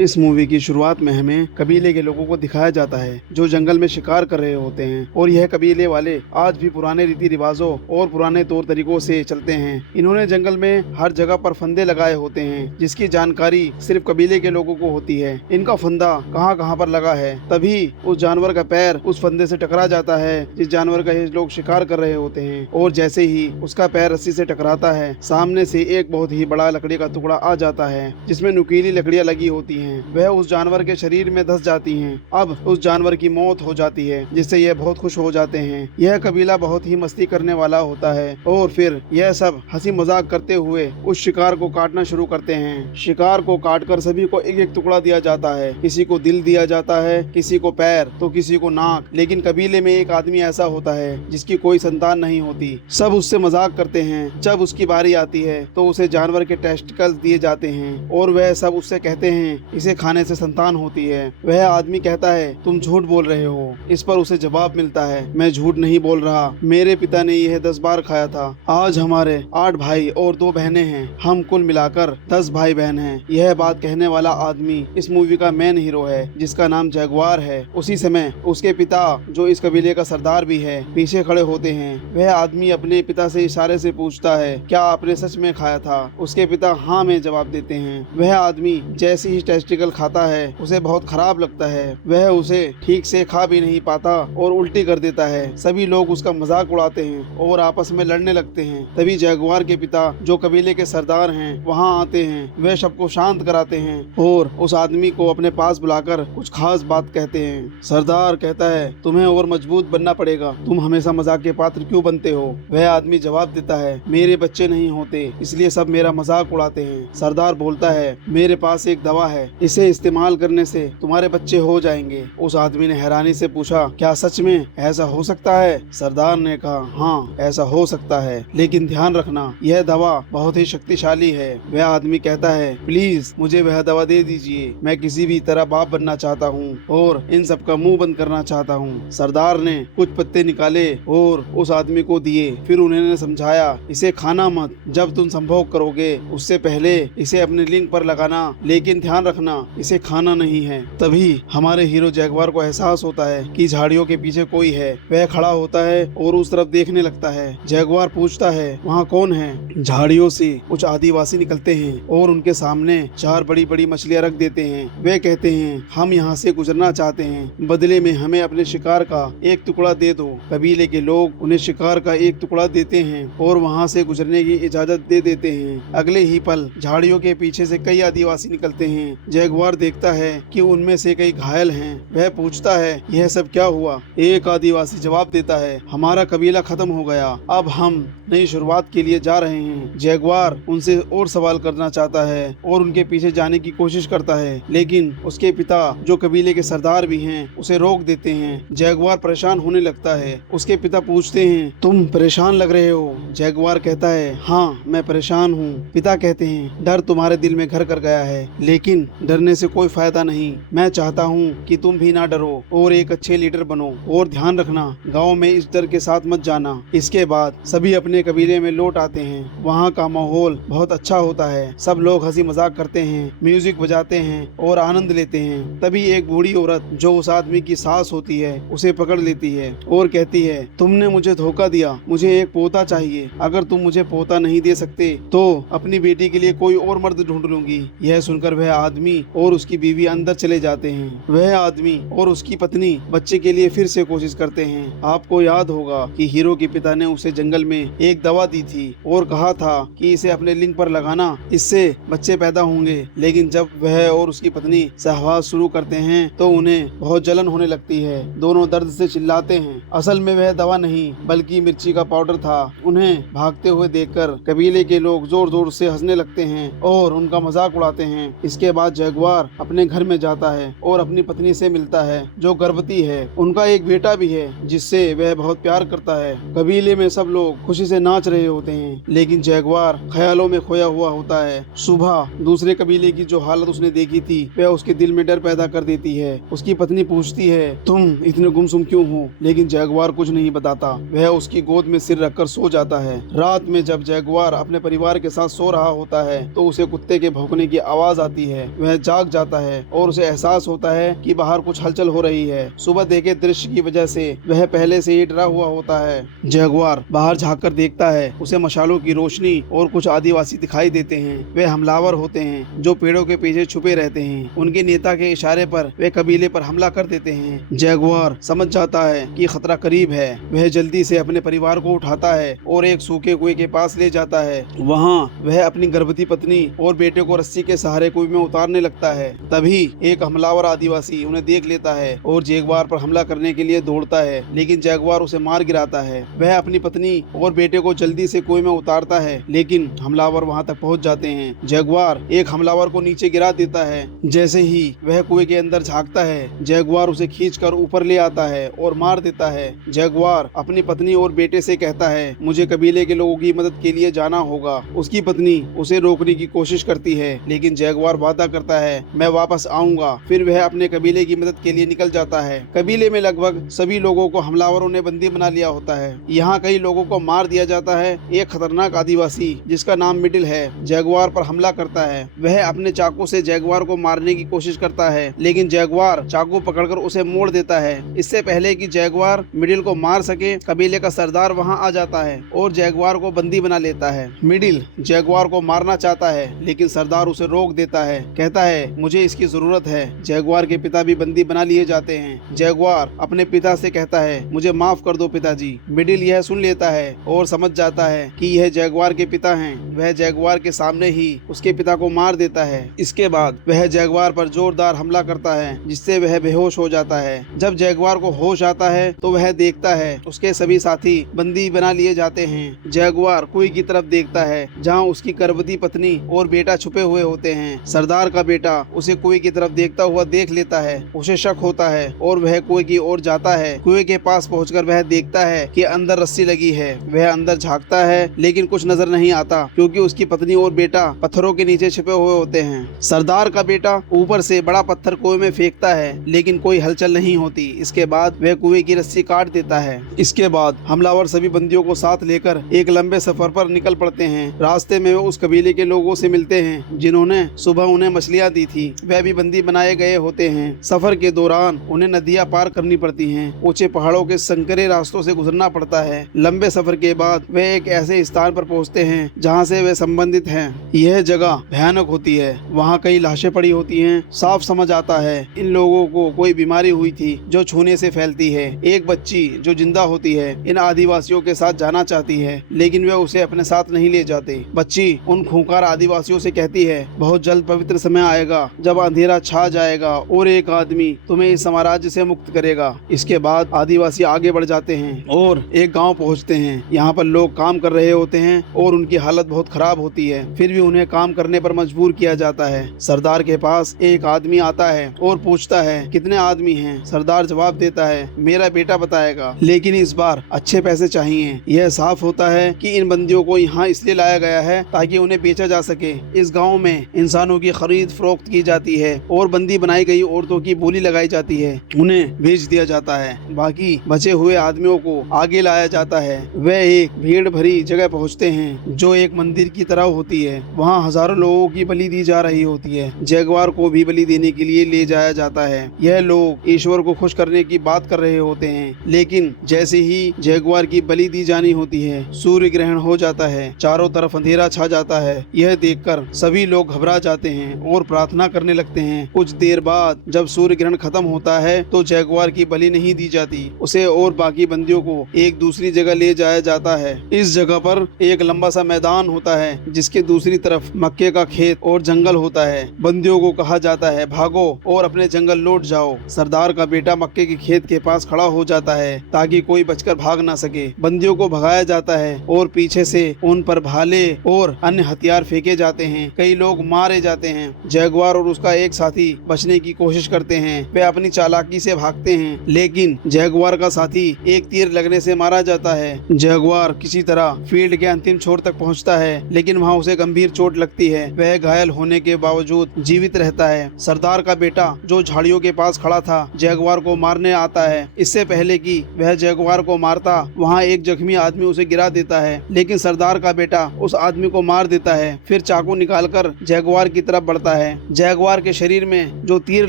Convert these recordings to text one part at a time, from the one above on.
इस मूवी की शुरुआत में हमें कबीले के लोगों को दिखाया जाता है जो जंगल में शिकार कर रहे होते हैं और यह कबीले वाले आज भी पुराने रीति रिवाजों और पुराने तौर तरीकों से चलते हैं। इन्होंने जंगल में हर जगह पर फंदे लगाए होते हैं जिसकी जानकारी सिर्फ कबीले के लोगों को होती है। इनका फंदा कहाँ कहाँ पर लगा है, तभी उस जानवर का पैर उस फंदे से टकरा जाता है जिस जानवर का ये लोग शिकार कर रहे होते हैं। और जैसे ही उसका पैर रस्सी से टकराता है, सामने से एक बहुत ही बड़ा लकड़ी का टुकड़ा आ जाता है जिसमें नुकीली लकड़ियां लगी होती हैं। वह उस जानवर के शरीर में धंस जाती हैं। अब उस जानवर की मौत हो जाती है जिससे यह बहुत खुश हो जाते हैं। यह कबीला बहुत ही मस्ती करने वाला होता है और फिर यह सब हंसी मजाक करते हुए उस शिकार को काटना शुरू करते हैं। शिकार को काटकर सभी को एक एक टुकड़ा दिया जाता है। किसी को दिल दिया जाता है, किसी को पैर तो किसी को नाक। लेकिन कबीले में एक आदमी ऐसा होता है जिसकी कोई संतान नहीं होती। सब उससे मजाक करते हैं। जब उसकी बारी आती है तो उसे जानवर के टेस्टिकल्स दिए जाते हैं और वह सब उससे कहते हैं इसे खाने से संतान होती है। वह आदमी कहता है तुम झूठ बोल रहे हो। इस पर उसे जवाब मिलता है मैं झूठ नहीं बोल रहा, मेरे पिता ने यह 10 बार खाया था। आज हमारे 8 भाई और 2 बहनें हैं, हम कुल मिलाकर 10 भाई बहन हैं। यह बात कहने वाला आदमी इस मूवी का मेन हीरो है जिसका नाम जगुआर है। उसी समय उसके पिता जो इस कबीले का सरदार भी है पीछे खड़े होते हैं। वह आदमी अपने पिता से इशारे से पूछता है क्या आपने सच में खाया था। उसके पिता हाँ में जवाब देते हैं। वह आदमी जैसे ही टेस्टिकल खाता है उसे बहुत खराब लगता है। वह उसे ठीक से खा भी नहीं पाता और उल्टी कर देता है। सभी लोग उसका मजाक उड़ाते हैं और आपस में लड़ने लगते हैं। तभी जगुआर के पिता जो कबीले के सरदार हैं वहाँ आते हैं। वह सबको शांत कराते हैं और उस आदमी को अपने पास बुलाकर कुछ खास बात कहते हैं। सरदार कहता है तुम्हें और मजबूत बनना पड़ेगा, तुम हमेशा मजाक के पात्र क्यों बनते हो। वह आदमी जवाब देता है मेरे बच्चे नहीं होते इसलिए सब मेरा मजाक उड़ाते हैं। सरदार बोलता है मेरे पास एक दवा है, इसे इस्तेमाल करने से तुम्हारे बच्चे हो जाएंगे। उस आदमी ने हैरानी से पूछा क्या सच में ऐसा हो सकता है। सरदार ने कहा हाँ ऐसा हो सकता है, लेकिन ध्यान रखना यह दवा बहुत ही शक्तिशाली है। वह आदमी कहता है प्लीज मुझे वह दवा दे दीजिए, मैं किसी भी तरह बाप बनना चाहता हूँ और इन सब का मुंह बंद करना चाहता हूँ। सरदार ने कुछ पत्ते निकाले और उस आदमी को दिए। फिर उन्होंने समझाया इसे खाना मत, जब तुम संभोग करोगे उससे पहले इसे अपने लिंग पर लगाना, लेकिन ध्यान रखना इसे खाना नहीं है। तभी हमारे हीरो जगुआर को एहसास होता है कि झाड़ियों के पीछे कोई है। वह खड़ा होता है और उस तरफ देखने लगता है। जगुआर पूछता है वहाँ कौन है। झाड़ियों से कुछ आदिवासी निकलते हैं और उनके सामने 4 बड़ी बड़ी मछलियाँ रख देते हैं। वे कहते हैं हम यहाँ से गुजरना चाहते हैं, बदले में हमें अपने शिकार का एक टुकड़ा दे दो। कबीले के लोग उन्हें शिकार का एक टुकड़ा देते हैं और वहाँ से गुजरने की इजाजत दे देते हैं। अगले ही पल झाड़ियों के पीछे से कई आदिवासी निकलते हैं। जगुआर देखता है कि उनमें से कई घायल हैं। वह पूछता है यह सब क्या हुआ। एक आदिवासी जवाब देता है हमारा कबीला खत्म हो गया, अब हम नई शुरुआत के लिए जा रहे हैं। जगुआर उनसे और सवाल करना चाहता है और उनके पीछे जाने की कोशिश करता है, लेकिन उसके पिता जो कबीले के सरदार भी हैं उसे रोक देते हैं। जगुआर परेशान होने लगता है। उसके पिता पूछते हैं तुम परेशान लग रहे हो। जगुआर कहता है हाँ मैं परेशान हूँ। पिता कहते हैं डर तुम्हारे दिल में घर कर गया है, लेकिन डरने से कोई फायदा नहीं। मैं चाहता हूँ कि तुम भी ना डरो और एक अच्छे लीडर बनो। और ध्यान रखना गाँव में इस डर के साथ मत जाना। इसके बाद सभी अपने कबीले में लौट आते हैं। वहाँ का माहौल बहुत अच्छा होता है। सब लोग हंसी मजाक करते हैं, म्यूजिक बजाते हैं और आनंद लेते हैं। तभी एक बूढ़ी औरत जो उस आदमी की सास होती है उसे पकड़ लेती है और कहती है तुमने मुझे धोखा दिया, मुझे एक पोता चाहिए। अगर तुम मुझे पोता नहीं दे सकते तो अपनी बेटी के लिए कोई और मर्द ढूंढ लूंगी। यह सुनकर वह आदमी और उसकी बीवी अंदर चले जाते हैं। वह आदमी और उसकी पत्नी बच्चे के लिए फिर से कोशिश करते हैं। आपको याद होगा कि हीरो के पिता ने उसे जंगल में एक दवा दी थी और कहा था कि इसे अपने लिंग पर लगाना, इससे बच्चे पैदा होंगे। लेकिन जब वह और उसकी पत्नी सहवास शुरू करते हैं तो उन्हें बहुत जलन होने लगती है। दोनों दर्द से चिल्लाते हैं। असल में वह दवा नहीं बल्कि मिर्ची का पाउडर था। उन्हें भागते हुए देखकर कबीले के लोग जोर जोर से हंसने लगते हैं और उनका मजाक उड़ाते हैं। इसके बाद जगुआर अपने घर में जाता है और अपनी पत्नी से मिलता है जो गर्भवती है। उनका एक बेटा भी है जिससे वह बहुत प्यार करता है। कबीले में सब लोग खुशी से नाच रहे होते हैं, लेकिन जगुआर ख्यालों में खोया हुआ होता है। सुबह दूसरे कबीले की जो हालत उसने देखी थी वह उसके दिल में डर पैदा कर देती है। उसकी पत्नी पूछती है तुम इतने गुमसुम क्यों हो, लेकिन जगुआर कुछ नहीं बताता। वह उसकी गोद में सिर रखकर सो जाता है। रात में जब जगुआर अपने परिवार के साथ सो रहा होता है तो उसे कुत्ते के भौंकने की आवाज आती है। वह जाग जाता है और उसे एहसास होता है कि बाहर कुछ हलचल हो रही है। सुबह देखे दृश्य की वजह से वह पहले से ही डरा हुआ होता है। जगुआर बाहर झाँक कर देखता है, उसे मशालों की रोशनी और कुछ आदिवासी दिखाई देते हैं। वे हमलावर होते हैं जो पेड़ों के पीछे छुपे रहते हैं। उनके नेता के इशारे पर वे कबीले पर हमला कर देते हैं। जगुआर समझ जाता है कि खतरा करीब है। वह जल्दी से अपने परिवार को उठाता है और एक सूखे कुएं के पास ले जाता है। वहाँ वह अपनी गर्भवती पत्नी और बेटे को रस्सी के सहारे कुएं में उतारने लगता है। तभी एक हमलावर आदिवासी उन्हें देख लेता है और जगुआर पर हमला करने के लिए दौड़ता है, लेकिन जगुआर उसे मार गिराता है। वह अपनी पत्नी और बेटे को जल्दी से कुएं में उतारता है, लेकिन हमलावर वहां तक पहुंच जाते हैं। जगुआर एक हमलावर को नीचे गिरा देता है। जैसे ही वह कुएं के अंदर झांकता है, जगुआर उसे खींचकर ऊपर ले आता है और मार देता है। जगुआर अपनी पत्नी और बेटे से कहता है, मुझे कबीले के लोगों की मदद के लिए जाना होगा। उसकी पत्नी उसे रोकने की कोशिश करती है, लेकिन जगुआर वादा करता है, मैं वापस आऊंगा। फिर वह अपने कबीले की मदद के लिए निकल जाता है। कबीले में लगभग सभी लोगों को हमलावरों ने बंदी बना लिया होता है। यहाँ कई लोगों को मार दिया जाता है। एक खतरनाक आदिवासी जिसका नाम मिडिल है, जगुआर पर हमला करता है। वह अपने चाकू से जगुआर को मारने की कोशिश करता है, लेकिन जगुआर चाकू पकड़कर उसे मोड़ देता है। इससे पहले कि जगुआर मिडिल को मार सके, कबीले का सरदार वहां आ जाता है और जगुआर को बंदी बना लेता है। मिडिल जगुआर को मारना चाहता है, लेकिन सरदार उसे रोक देता है। कहता है, मुझे इसकी जरूरत है। जगुआर के पिता भी बंदी बना लिए जाते हैं। जगुआर अपने पिता से कहता है, मुझे माफ कर दो पिताजी। मिडिल यह सुन लेता है और समझ जाता है कि यह जगुआर के पिता हैं। वह जगुआर के सामने ही उसके पिता को मार देता है। इसके बाद वह जगुआर पर जोरदार हमला करता है, जिससे वह बेहोश हो जाता है। जब जगुआर को होश आता है तो वह देखता है उसके सभी साथी बंदी बना लिए जाते हैं। जगुआर कुएं की तरफ देखता है, जहां उसकी गर्भवती पत्नी और बेटा छुपे हुए होते हैं। सरदार का बेटा उसे कुएं की तरफ देखता हुआ देख लेता है। उसे शक होता है और वह कुएं की ओर जाता है। कुएं के पास पहुंचकर वह देखता है कि अंदर रस्सी लगी है। वह अंदर झांकता है, लेकिन कुछ नजर नहीं आता, क्योंकि उसकी पत्नी और बेटा पत्थरों के नीचे छिपे हुए होते हैं। सरदार का बेटा ऊपर से बड़ा पत्थर कुएं में फेंकता है, लेकिन कोई हलचल नहीं होती। इसके बाद वह कुएं की रस्सी काट देता है। इसके बाद हमलावर सभी बंदियों को साथ लेकर एक लंबे सफर पर निकल पड़ते हैं। रास्ते में वे उस कबीले के लोगों से मिलते हैं जिन्होंने सुबह उन्हें मछलियां दी थी। वह भी बंदी बनाए गए होते हैं। सफर के दौरान उन्हें नदियां पार करनी पड़ती हैं। ऊंचे पहाड़ों के संकरे रास्तों से गुजरना पड़ता है। लंबे सफर के बाद वे एक ऐसे स्थान पर पहुंचते हैं जहां से वे संबंधित हैं। यह जगह भयानक होती है। वहां कई लाशें पड़ी होती हैं। साफ समझ आता है इन लोगों को कोई बीमारी हुई थी जो छूने से फैलती है। एक बच्ची जो जिंदा होती है इन आदिवासियों के साथ जाना चाहती है, लेकिन वे उसे अपने साथ नहीं ले जाते। बच्ची उन खूंखार आदिवासियों से कहती है, बहुत जल्द पवित्र समय आएगा जब अंधेरा छा जाएगा और एक आदमी तुम्हें इस साम्राज्य से मुक्त करेगा। इसके बाद आदिवासी आगे बढ़ जाते हैं और एक गांव पहुंचते हैं। यहाँ पर लोग काम कर रहे होते हैं और उनकी हालत बहुत खराब होती है। फिर भी उन्हें काम करने पर मजबूर किया जाता है। सरदार के पास एक आदमी आता है और पूछता है, कितने आदमी हैं? सरदार जवाब देता है, मेरा बेटा बताएगा, लेकिन इस बार अच्छे पैसे चाहिए। यह साफ होता है कि इन बंदियों को यहाँ इसलिए लाया गया है ताकि उन्हें बेचा जा सके। इस गांव में इंसानों की खरीद फरोख्त की जाती है और बंदी बनाई गई औरतों की बोली लगाई जाती है। उन्हें बेच दिया जाता है। बाकी बचे हुए आदमियों को आगे लाया जाता है। वे एक भीड़ भरी जगह पहुँचते हैं जो एक मंदिर की तरह होती है। वहाँ हजारों लोगों की बलि दी जा रही होती है। जगुआर को भी बलि देने के लिए ले जाया जाता है। यह लोग ईश्वर को खुश करने की बात कर रहे होते हैं, लेकिन जैसे ही जगुआर की बलि दी जानी होती है, सूर्य ग्रहण हो जाता है। चारों तरफ अंधेरा छा जाता है। यह देखकर सभी लोग घबरा जाते हैं और प्रार्थना करने लगते हैं। कुछ देर बाद जब सूर्य ग्रहण खत्म होता है तो जगुआर की बलि नहीं दी जाती। उसे और बाकी बंदियों को एक दूसरी जगह ले जाया जाता है। इस जगह पर एक लंबा सा मैदान होता है, जिसके दूसरी तरफ मक्के का खेत और जंगल होता है। बंदियों को कहा जाता है, भागो और अपने जंगल लौट जाओ। सरदार का बेटा मक्के के खेत के पास खड़ा हो जाता है ताकि कोई बचकर भाग ना सके। बंदियों को भगाया जाता है और पीछे से उन पर भाले और अन्य हथियार फेंके जाते हैं। कई लोग मारे जाते हैं। जगुआर और उसका एक साथी बचने की कोशिश करते हैं। वे अपनी चालाकी से भागते हैं, लेकिन जगुआर का साथी एक तीर लगने से मारा जाता है। जगुआर किसी तरह फील्ड के अंतिम छोर तक पहुंचता है, लेकिन वहां उसे गंभीर चोट लगती है। वह घायल होने के बावजूद जीवित रहता है। सरदार का बेटा जो झाड़ियों के पास खड़ा था, जगुआर को मारने आता है। इससे पहले कि वह जगुआर को मारता, वहाँ एक जख्मी आदमी उसे गिरा देता है, लेकिन सरदार का बेटा उस आदमी को मार देता है। फिर चाकू निकालकर जगुआर की तरफ बढ़ता है। जैगवार के शरीर में जो तीर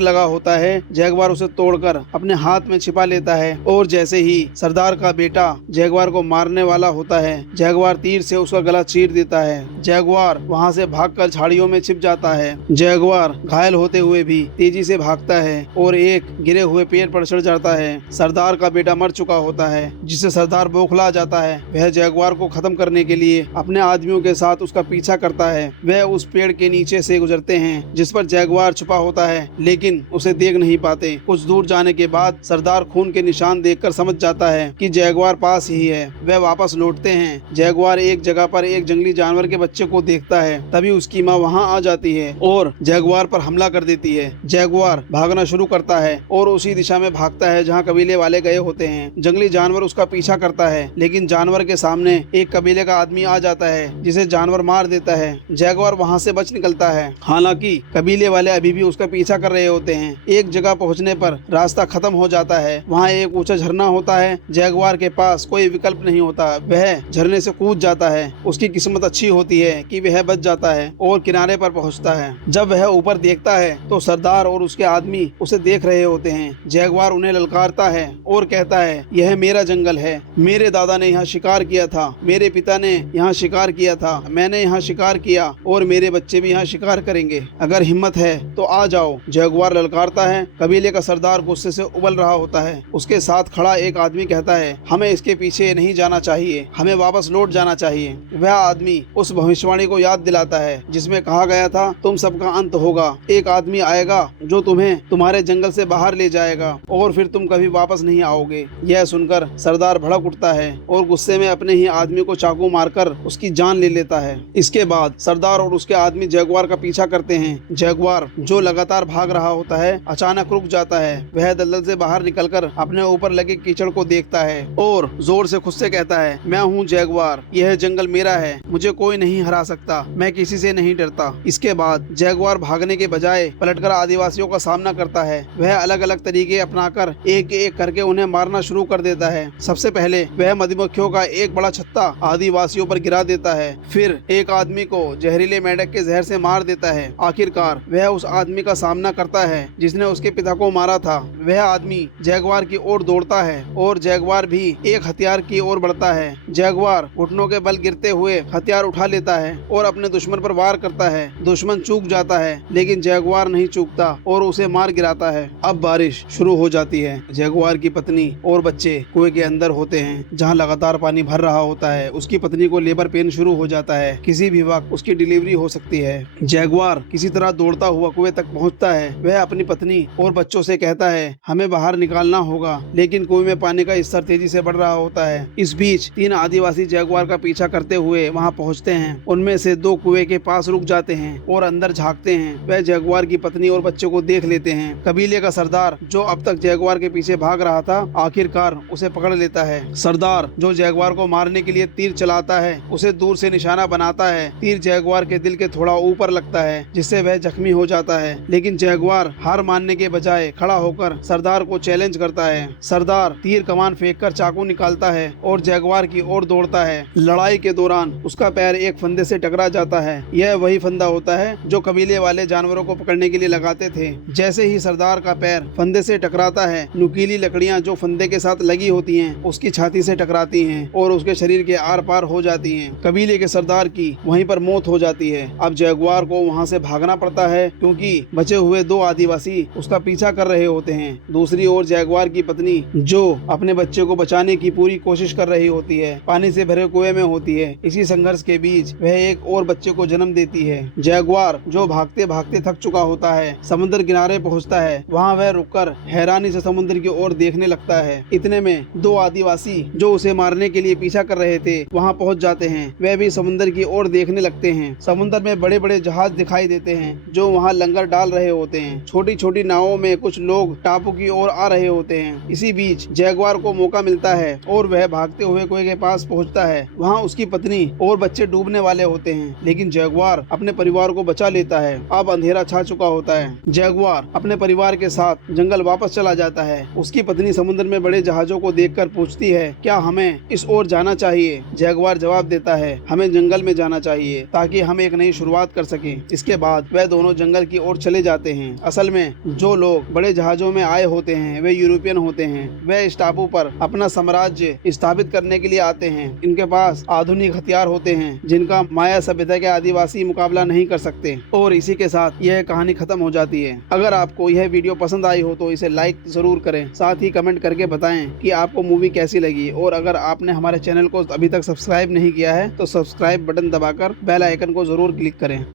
लगा होता है, जैगवार उसे तोड़कर अपने हाथ में छिपा लेता है और जैसे ही सरदार का बेटा जैगवार को मारने वाला होता है, जैगवार तीर से उसका गला चीर देता है। जैगवार वहां से भागकर झाड़ियों में छिप जाता है। जैगवार घायल होते हुए भी तेजी से भागता है और एक गिरे हुए पेड़ पर चढ़ जाता है। सरदार का बेटा मर चुका होता है, जिससे सरदार बौखला जाता है। वह जैगवार को खत्म करने के लिए अपने आदमियों के साथ उसका पीछा करता है। वह उस पेड़ के नीचे से गुजरते हैं जिस पर जैगवार छुपा होता है, लेकिन उसे देख नहीं पाते। कुछ दूर जाने के बाद सरदार खून के निशान देखकर समझ जाता है कि जैगवार पास ही है। वह वापस लौटते हैं। जैगवार एक जगह पर एक जंगली जानवर के बच्चे को देखता है, तभी उसकी माँ वहाँ आ जाती है और जैगवार पर हमला कर देती है। जैगवार भागना शुरू करता है और उसी दिशा में भागता है जहाँ कबीले वाले गए होते हैं। जंगली जानवर उसका पीछा करता है, लेकिन जानवर के सामने एक कबीले का आदमी आ जाता है, जिसे जानवर मार देता है। जैगवार वहाँ से बच निकलता है। हालांकि कबीले वाले अभी भी उसका पीछा कर रहे होते हैं। एक जगह पहुँचने पर रास्ता खत्म हो जाता है। वहाँ एक ऊंचा झरना होता है। जैगवार के पास कोई विकल्प नहीं होता, वह झरने से कूद जाता है। उसकी किस्मत अच्छी होती है कि वह बच जाता है और किनारे पर पहुँचता है। जब वह ऊपर देखता है तो सरदार और उसके आदमी उसे देख रहे होते हैं। जैगवार उन्हें ललकारता है और कहता है, यह मेरा जंगल है। मेरे दादा ने यहाँ शिकार किया था, मेरे पिता ने यहाँ शिकार किया था, मैंने यहाँ शिकार किया और मेरे बच्चे भी यहाँ शिकार करेंगे। अगर हिम्मत है तो आ जाओ। जैगवार ललकारता है। कबीले का सरदार गुस्से से उबल रहा होता है। उसके साथ खड़ा एक आदमी कहता है, हमें इसके पीछे नहीं जाना चाहिए, हमें वापस लौट जाना चाहिए। वह आदमी उस भविष्यवाणी को याद दिलाता है जिसमें कहा गया था, तुम सबका अंत होगा। एक आदमी आएगा जो तुम्हें तुम्हारे जंगल से बाहर ले जाएगा और फिर तुम कभी वापस नहीं आओगे। यह सुनकर सरदार भड़क उठता है और गुस्से में अपने ही आदमी को चाकू मारकर उसकी जान ले लेता है। इसके बाद सरदार और उसके आदमी जैगवार का पीछा करते हैं। जैगवार जो लगातार भाग रहा होता है, अचानक रुक जाता है। वह दलदल से बाहर निकलकर अपने ऊपर लगे कीचड़ को देखता है और जोर से खुद से कहता है, मैं हूँ जैगवार, यह जंगल मेरा है, मुझे कोई नहीं हरा सकता, मैं किसी से नहीं डरता। इसके बाद जैगवार भागने के बजाय पलटकर आदिवासियों का सामना करता है। वह अलग अलग तरीके अपनाकर एक एक करके उन्हें मारना शुरू कर देता है। सबसे पहले वह मधुमक्खियों का एक बड़ा छत्ता आदिवासियों पर गिरा देता है, फिर एक आदमी को जहरीले मेंढक के जहर से मार देता है। आखिरकार वह उस आदमी का सामना करता है जिसने उसके पिता को मारा था। वह आदमी जैगवार की ओर दौड़ता है और जैगवार भी एक हथियार की ओर बढ़ता है। जैगवार घुटनों के बल गिरते हुए हथियार उठा लेता है और अपने दुश्मन पर वार करता है। दुश्मन चूक जाता है, लेकिन जैगवार नहीं चूकता और उसे मार गिराता है। अब बारिश शुरू हो जाती है। जैगवार की पत्नी और बच्चे कुएं के अंदर होते हैं, जहां लगातार पानी भर रहा होता है। उसकी पत्नी को लेबर पेन शुरू हो जाता है, किसी भी वक्त उसकी डिलीवरी हो सकती है। जैगवार किसी तरह दौड़ता हुआ कुएं तक पहुंचता है। वह अपनी पत्नी और बच्चों से कहता है, हमें बाहर निकालना होगा, लेकिन कुएं में पानी का स्तर तेजी से बढ़ रहा होता है। इस बीच 3 आदिवासी जैगवार का पीछा करते हुए वहां पहुंचते हैं। उनमें से 2 कुएं के पास रुक जाते हैं और अंदर झांकते हैं। वह जैगवार की पत्नी और बच्चों को देख लेते हैं। कबीले का सरदार जो अब तक जैगवार के पीछे भाग रहा था, आखिरकार उसे पकड़ लेता है। सरदार जो जैगवार को मारने के लिए तीर चलाता है, उसे दूर से निशाना बनाता है। तीर जैगवार के दिल के थोड़ा ऊपर लगता है, जिससे वह जख्मी हो जाता है। लेकिन जैगवार हार मानने के बजाय खड़ा होकर सरदार को चैलेंज करता है। सरदार तीर कमान फेंककर चाकू निकालता है और जैगवार की ओर दौड़ता है। लड़ाई के दौरान उसका पैर एक फंदे से टकरा जाता है। यह वही फंदा होता है जो कबीले वाले जानवरों को पकड़ने के लिए लगाते थे। जैसे ही सरदार का पैर फंदे से टकराता है, नुकीली लकड़ियां जो फंदे के साथ लगी होती हैं, उसकी छाती से टकराती हैं और उसके शरीर के आर पार हो जाती हैं। कबीले के सरदार की वहीं पर मौत हो जाती है। अब जैगवार को वहां से भागना पड़ता है, क्योंकि बचे हुए 2 आदिवासी उसका पीछा कर रहे होते हैं। दूसरी ओर जैगवार की पत्नी जो अपने बच्चे को बचाने की पूरी कोशिश कर रही होती है, पानी से भरे कुएं में होती है। इसी संघर्ष के बीच वह एक और बच्चे को जन्म देती है। जैगवार जो भागते भागते थक चुका होता है, समुद्र किनारे पहुंचता है। वहां वह रुककर हैरानी से समुद्र की ओर देखने लगता है। इतने में 2 आदिवासी जो उसे मारने के लिए पीछा कर रहे थे, वहां पहुंच जाते हैं। वह भी समुद्र की ओर देखने लगते हैं। समुद्र में बड़े बड़े जहाज दिखाई देते हैं जो वहां लंगर डाल रहे होते हैं। छोटी छोटी नावों में कुछ लोग टापू की ओर आ रहे होते हैं। इसी बीच जैगवार को मौका मिलता है और वह भागते हुए कुएं के पास पहुंचता है। वहां उसकी पत्नी और बच्चे डूबने वाले होते हैं, लेकिन जैगवार अपने परिवार को बचा लेता है। अब अंधेरा छा चुका होता है। जैगवार अपने परिवार के साथ जंगल वापस चला जाता है। उसकी पत्नी समुद्र में बड़े जहाजों को देखकर पूछती है, क्या हमें इस ओर जाना चाहिए? जैगवार जवाब देता है, हमें जंगल में जाना चाहिए ताकि हम एक नई शुरुआत कर सकें। इसके बाद बाद वह दोनों जंगल की ओर चले जाते हैं। असल में जो लोग बड़े जहाजों में आए होते हैं वे यूरोपियन होते हैं। वह इस टापू पर अपना साम्राज्य स्थापित करने के लिए आते हैं। इनके पास आधुनिक हथियार होते हैं जिनका माया सभ्यता के आदिवासी मुकाबला नहीं कर सकते। और इसी के साथ यह कहानी खत्म हो जाती है। अगर आपको यह वीडियो पसंद आई हो तो इसे लाइक जरूर करें, साथ ही कमेंट करके बताएं कि आपको मूवी कैसी लगी। और अगर आपने हमारे चैनल को अभी तक सब्सक्राइब नहीं किया है तो सब्सक्राइब बटन दबाकर बेल आइकन को जरूर क्लिक करें।